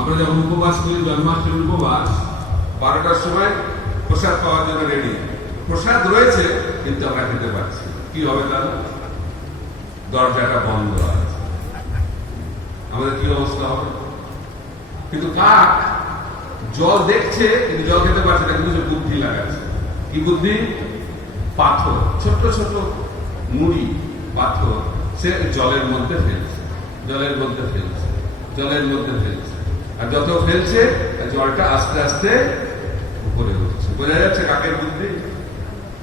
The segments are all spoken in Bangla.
আমরা যখন উপবাস করি, জন্মাষ্টমীর উপবাস, বারোটার সময় প্রসাদ পাওয়ার জন্য রেডি প্রসাদ রয়েছে, কিন্তু আমরা খেতে পারছি কি হবে তাহলে? দরজাটা বন্ধ আছে। আমাদের কি অবস্থা হবে? কিন্তু কাক জল দেখছে, কিন্তু জল খেতে পারছে না, কিন্তু বুদ্ধি লাগাচ্ছে। কি বুদ্ধি? পাথর, ছোট্ট ছোট মুড়ি, পাথর। সে জলের মধ্যে ফেলছে, জলের মধ্যে ফেলছে, জলের মধ্যে ফেলছে। আর যত ফেলছে জলটা আস্তে আস্তে উপরে উঠছে। বোঝা যাচ্ছে কাকের বুদ্ধি?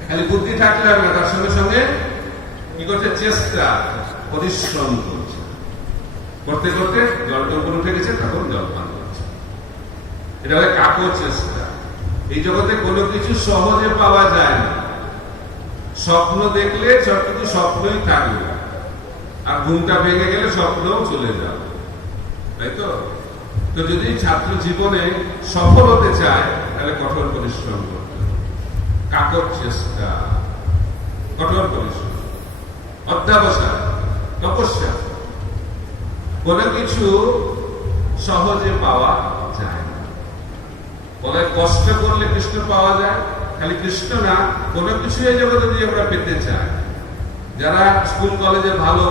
খালি বুদ্ধি থাকলে হবে না, তার সঙ্গে সঙ্গে কি করছে? চেষ্টা, পরিশ্রম করছে। করতে করতে জলটা উপরে উঠে গেছে, তখন জল পান করছে। এটা হলো কাকর চেষ্টা। এই জগতে কোনো কিছু সহজে পাওয়া যায় না। স্বপ্ন দেখলে সব কিছু স্বপ্নই থাকবে। আর ঘুমটা ভেঙে গেলে স্বপ্নও চলে যাবে। তাই তো? তো যদি ছাত্র জীবনে সফল হতে চায়, তাহলে কঠোর পরিশ্রম কাকর চেষ্টা, কঠোর পরিশ্রম। অধ্যাবসায় তপস্যা। কোনো কিছু সহজে পাওয়া যায় না। কষ্ট করলে কৃষ্ণ পাওয়া যায়, খালি কৃষ্ণ না, কোনো কিছু এই জগতে যদি আমরা পেতে চাই, যারা স্কুল, কলেজে ভালো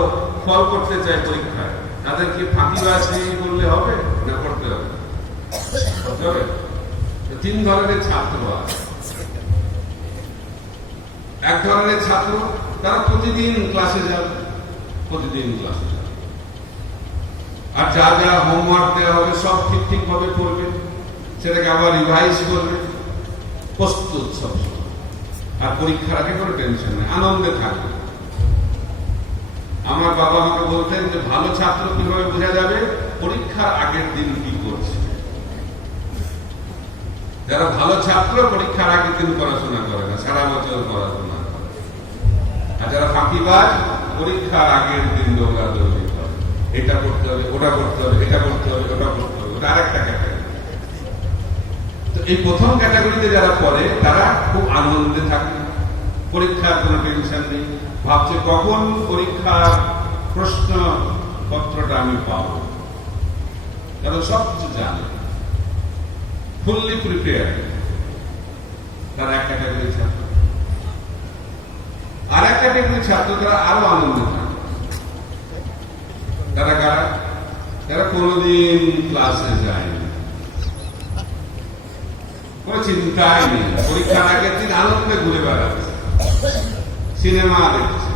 ফল করতে চায় পরীক্ষায়, তাদের কি ফাঁকিবাজি করলে হবে? না করতে হবে। তিন ধরনের ছাত্র এক ধরনের ছাত্র, তারা প্রতিদিন ক্লাসে যাবে। প্রতিদিন ক্লাসে আর যা যা হোমওয়ার্ক দেওয়া হবে, সব ঠিক ঠিক ভাবে করবে। সেটাকে আবার রিভাইজ করবে। প্রস্তুত সব আর পরীক্ষার আগে কোনো টেনশন নেই, আনন্দে থাকবে। আমার বাবা আমাকে বলতেন যে, ভালো ছাত্র কীভাবে বোঝা যাবে? পরীক্ষার আগের দিন কি করছে যারা ভালো ছাত্র পরীক্ষার আগের দিন পড়াশোনা করে না, সারা বছর পড়াশোনা আর যারা ফাঁকিবাজ পরীক্ষার আগের দিন দৌড়াদৌড়ি করে। এটা করতে হবে, ওটা করতে হবে, এটা করতে হবে, ওটা করতে হবে, ওটা আরেকটা ক্যাটাগরি তো এই প্রথম ক্যাটাগরিতে যারা পড়ে, তারা খুব আনন্দে থাকে। পরীক্ষার কোনো টেনশন নেই। ভাবছে কখন পরীক্ষার প্রশ্ন পত্রটা আমি পাব? তারা সব কিছু জানে। ফুললি প্রিপেয়ার তারা এক ক্যাটাগরি ছাত্র। আর এক ক্যাটাগরি ছাত্র তারা আরও আনন্দে তারা কারা? তারা কোনোদিন ক্লাসে যায়নি। কোনো চিন্তাই নেই। পরীক্ষার আগের দিন আনন্দে ঘুরে বেড়াচ্ছে। সিনেমা দেখছে।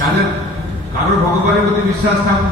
তাদের কারোর ভগবানের প্রতি বিশ্বাস থাকুক